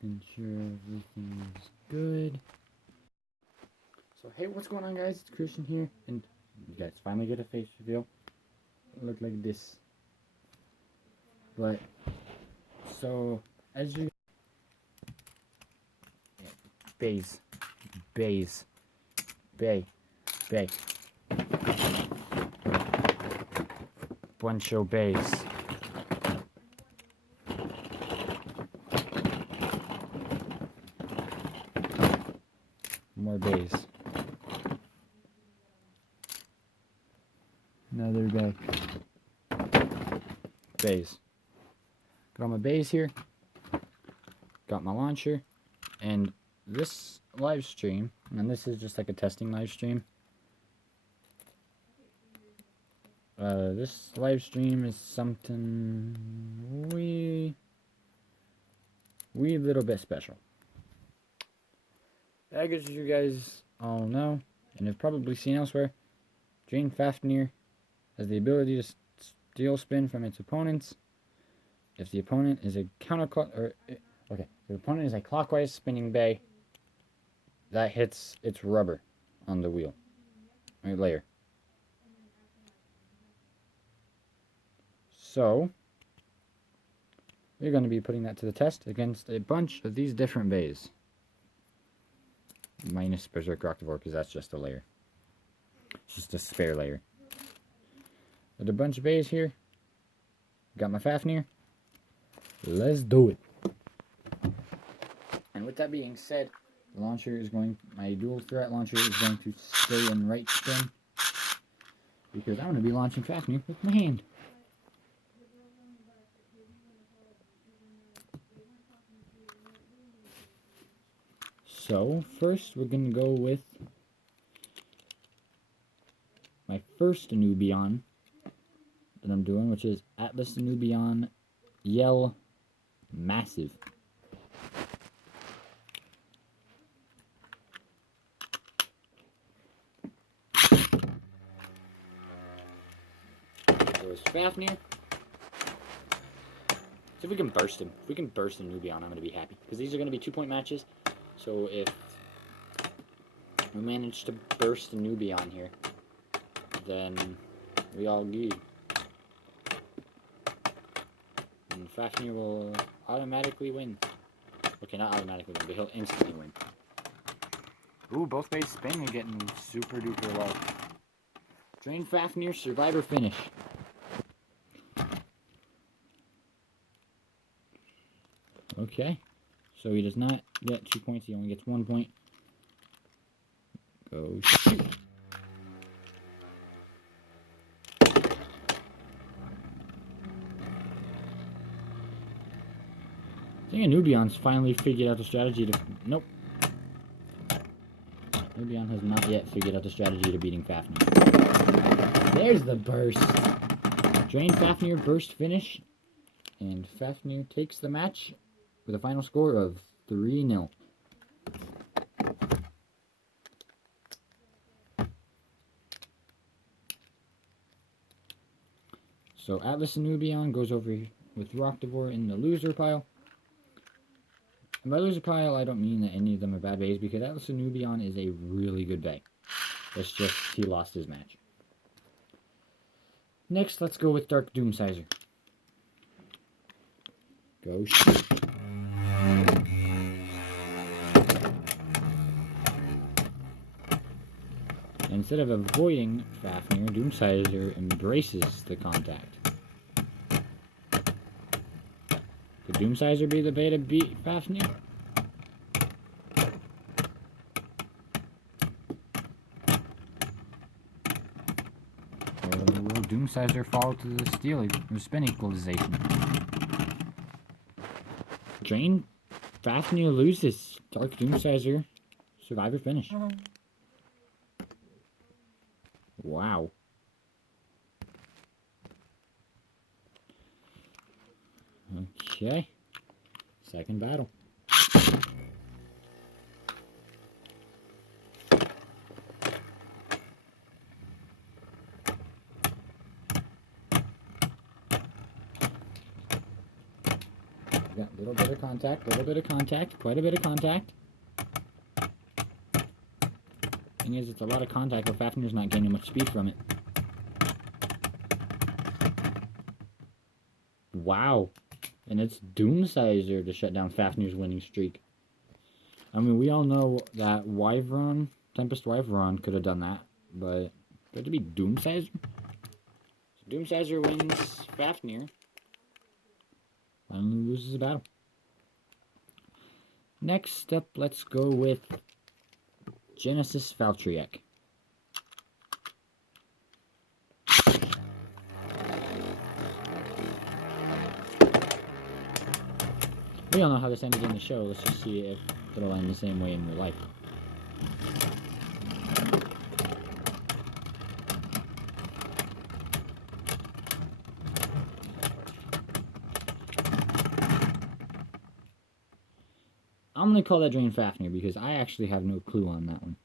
Making sure everything's good. So hey, what's going on, guys? It's Christian here, and you guys finally get a face reveal. It looked like this. But so as you bays, bay, bunch of bays. More bays. Another bay. Bays. Got all my bays here. Got my launcher. And this live stream, and this is just like a testing live stream. This live stream is something wee little bit special. I guess you guys all know, and have probably seen elsewhere, Jane Fafnir has the ability to steal spin from its opponents. If the opponent is a the opponent is a clockwise spinning bay, that hits its rubber on the wheel, or layer. So, we're going to be putting that to the test against a bunch of these different bays. Minus Berserk Octavore, because that's just a layer. It's just a spare layer. With a bunch of bays here. Got my Fafnir. Let's do it. And with that being said, the launcher is my dual threat launcher is going to stay in right spin. Because I'm going to be launching Fafnir with my hand. So, first we're going to go with my first Anubion that I'm doing, which is Atlas Anubion Yell Massive. So it's Fafnir. See if we can burst him. If we can burst Anubion, I'm going to be happy. Because these are going to be 2-point matches. So if we manage to burst Anubion here, then we all good. And Fafnir will automatically win. Okay, not automatically win, but he'll instantly win. Ooh, both bays spin are getting super duper low. Drain Fafnir, Survivor finish. Okay. So he does not get 2 points, he only gets 1 point. Go shoot. I think Anubion's finally figured out the strategy to... Nope. Anubion has not yet figured out the strategy to beating Fafnir. There's the burst. Drain Fafnir, burst finish. And Fafnir takes the match with a final score of 3-0. So Atlas Anubion goes over with Roctavore in the loser pile. And by loser pile, I don't mean that any of them are bad bays, because Atlas Anubion is a really good bay. It's just he lost his match. Next, let's go with Dark Doomsizer. Go shoot. Instead of avoiding Fafnir, Doomsizer embraces the contact. Could Doomsizer be the bay to beat Fafnir? Or will Doomsizer fall to the steal or spin equalization? Drain Fafnir loses. Dark Doomsizer Survivor finish. Wow. Okay. Second battle. got a little bit of contact, quite a bit of contact. Thing is, it's a lot of contact, but Fafnir's not getting much speed from it. Wow. And it's Doomsizer to shut down Fafnir's winning streak. I mean, we all know that Wyvern, Tempest Wyvern could have done that, but for it to be Doomsizer? So Doomsizer wins Fafnir. Finally loses the battle. Next up, let's go with Genesis Valtryek. We all know how this ended in the show. Let's just see if it'll end the same way in real life. I'm going to call that Drain Fafnir because I actually have no clue on that one.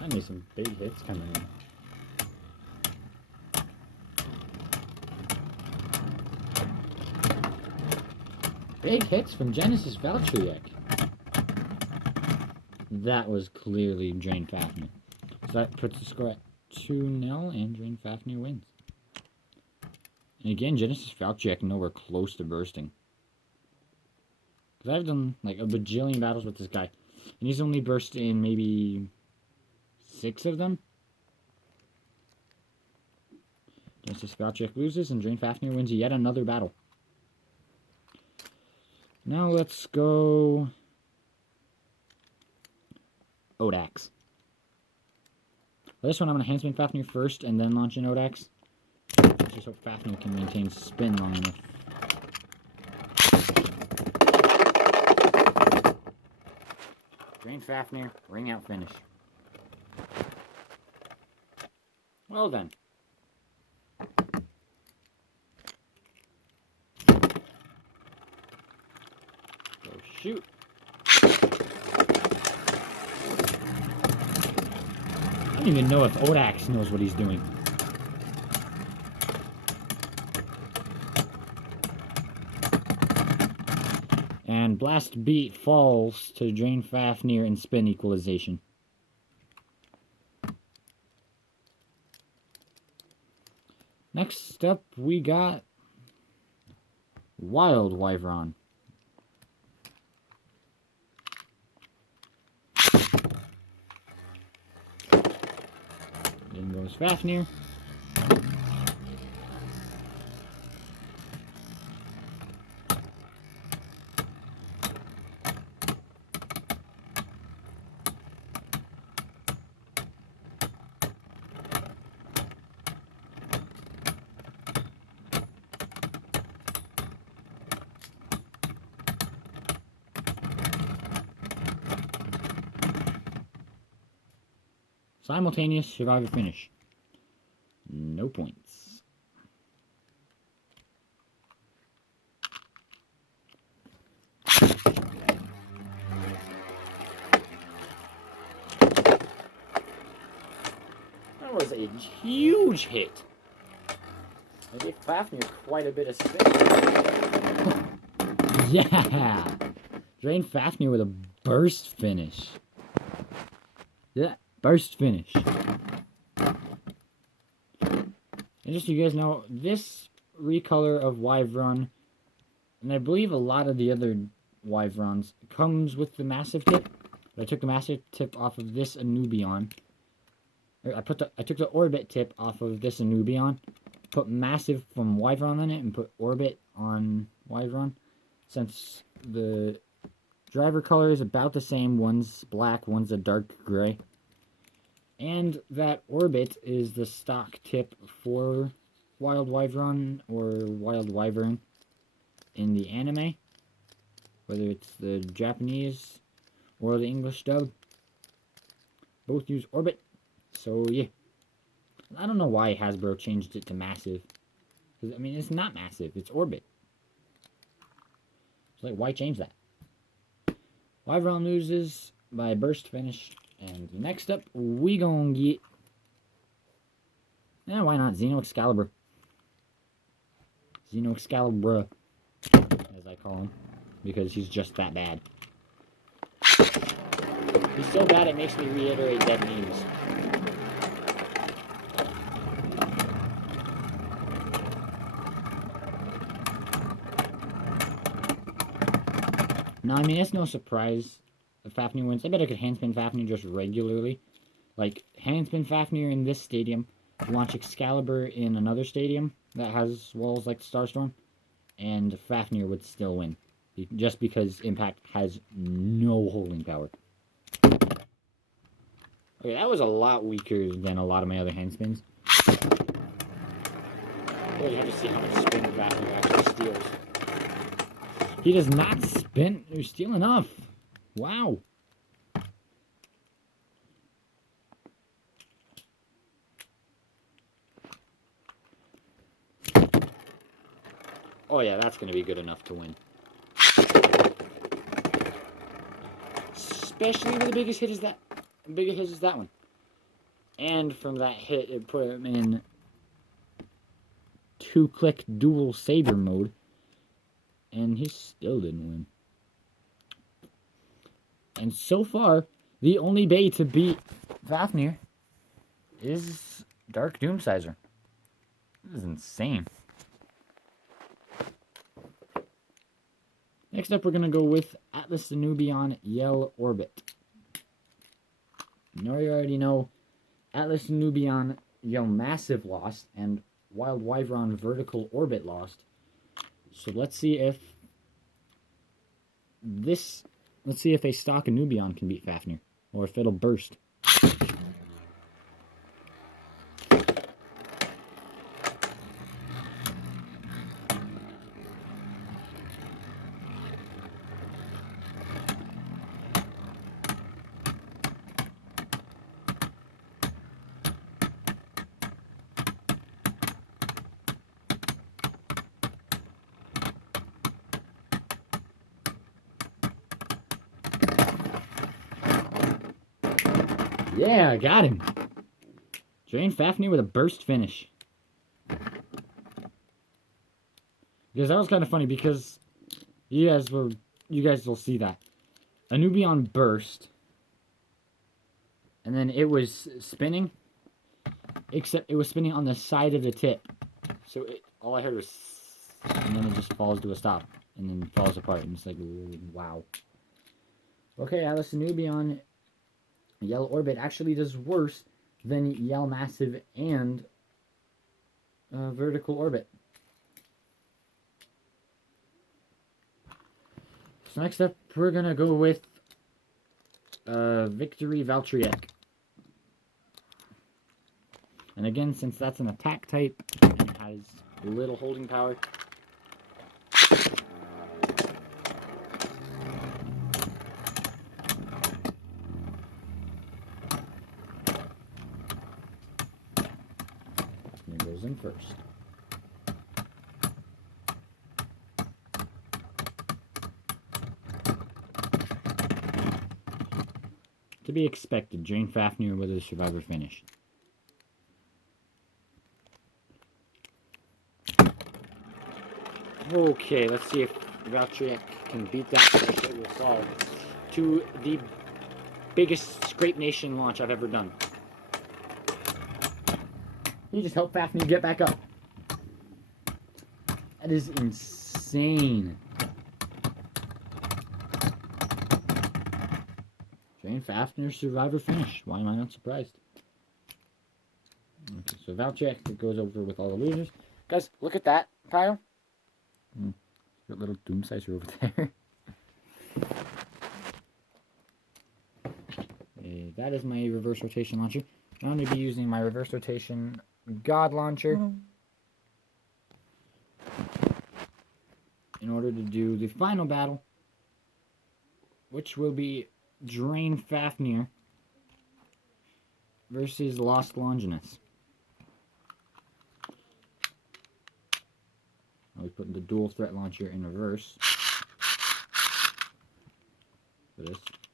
I need some big hits coming in. Big hits from Genesis Valtryek. That was clearly Drain Fafnir. So that puts the score at 2-0 and Drain Fafnir wins. And again, Genesis Valtryek nowhere close to bursting. Because I've done like a bajillion battles with this guy. And he's only burst in maybe 6 of them. Genesis Valtryek loses and Drain Fafnir wins yet another battle. Now let's go Odax. For this one, I'm going to Handspin Fafnir first and then launch an Odax. Let's just hope Fafnir can maintain spin long enough. Drain Fafnir, ring out finish. Well then. Go shoot. I don't even know if Odax knows what he's doing. And Blast Beat falls to Drain Fafnir and spin equalization. Next up, we got Wild Wyvern. In goes Fafnir. Simultaneous survivor finish. No points. That was a huge hit. I gave Fafnir quite a bit of spin. Yeah! Drain Fafnir with a burst finish. Yeah. Burst finish. And just so you guys know, this recolor of Wyvern, and I believe a lot of the other Wyverns, comes with the massive tip. But I took the massive tip off of this Anubion. I took the orbit tip off of this Anubion, put massive from Wyvern on it, and put orbit on Wyvern. Since the driver color is about the same, one's black, one's a dark gray. And that orbit is the stock tip for Wild Wyvern or Wild Wyvern in the anime. Whether it's the Japanese or the English dub. Both use orbit. So, yeah. I don't know why Hasbro changed it to massive. Because, I mean, it's not massive. It's orbit. It's like, why change that? Wyvern loses by burst finish. And next up, we gonna get... Yeah, why not? Xeno Excalibur. Xeno Excalibur, as I call him. Because he's just that bad. He's so bad it makes me reiterate dead names. No, I mean, it's no surprise if Fafnir wins. I bet I could handspin Fafnir just regularly. Like, handspin Fafnir in this stadium, launch Excalibur in another stadium that has walls like the Starstorm, and Fafnir would still win. Just because Impact has no holding power. Okay, that was a lot weaker than a lot of my other handspins. We'll have to see how much spin Fafnir actually steals. He does not spin or steal enough. Wow. Oh yeah, that's going to be good enough to win. Especially when the biggest hit is that. The biggest hit is that one. And from that hit, it put him in 2-click dual saber mode. And he still didn't win. And so far, the only Bay to beat Fafnir is Dark Doomsizer. This is insane. Next up, we're going to go with Atlas the Nubion Yell Orbit. You already know Atlas the Nubion Yell Massive lost, and Wild Wyvern Vertical Orbit lost. So let's see if a stock Nubion can beat Fafnir, or if it'll burst. Yeah, I got him. Drain Fafnir with a burst finish. Because that was kind of funny because you guys will see that. A Nubion burst. And then it was spinning. Except it was spinning on the side of the tip. So all I heard was... And then it just falls to a stop. And then falls apart. And it's like, wow. Okay, Atlas Nubion Yell Orbit actually does worse than Yell Massive and Vertical Orbit. So next up, we're going to go with Victory Valtryek. And again, since that's an attack type and has little holding power, it goes in first. To be expected, Drain Fafnir with a Survivor finish. Okay, let's see if Valtryek can beat that finish that will fall to the biggest Scrape Nation launch I've ever done. You just help Fafnir get back up. That is insane. Drain Fafnir Survivor finish. Why am I not surprised? Okay, so Valtryek goes over with all the losers. Guys, look at that pile. Got little Doomsizer over there. That is my reverse rotation launcher. I'm going to be using my reverse rotation God launcher in order to do the final battle, which will be Drain Fafnir versus Lost Longinus. I'll be putting the dual threat launcher in reverse. for this.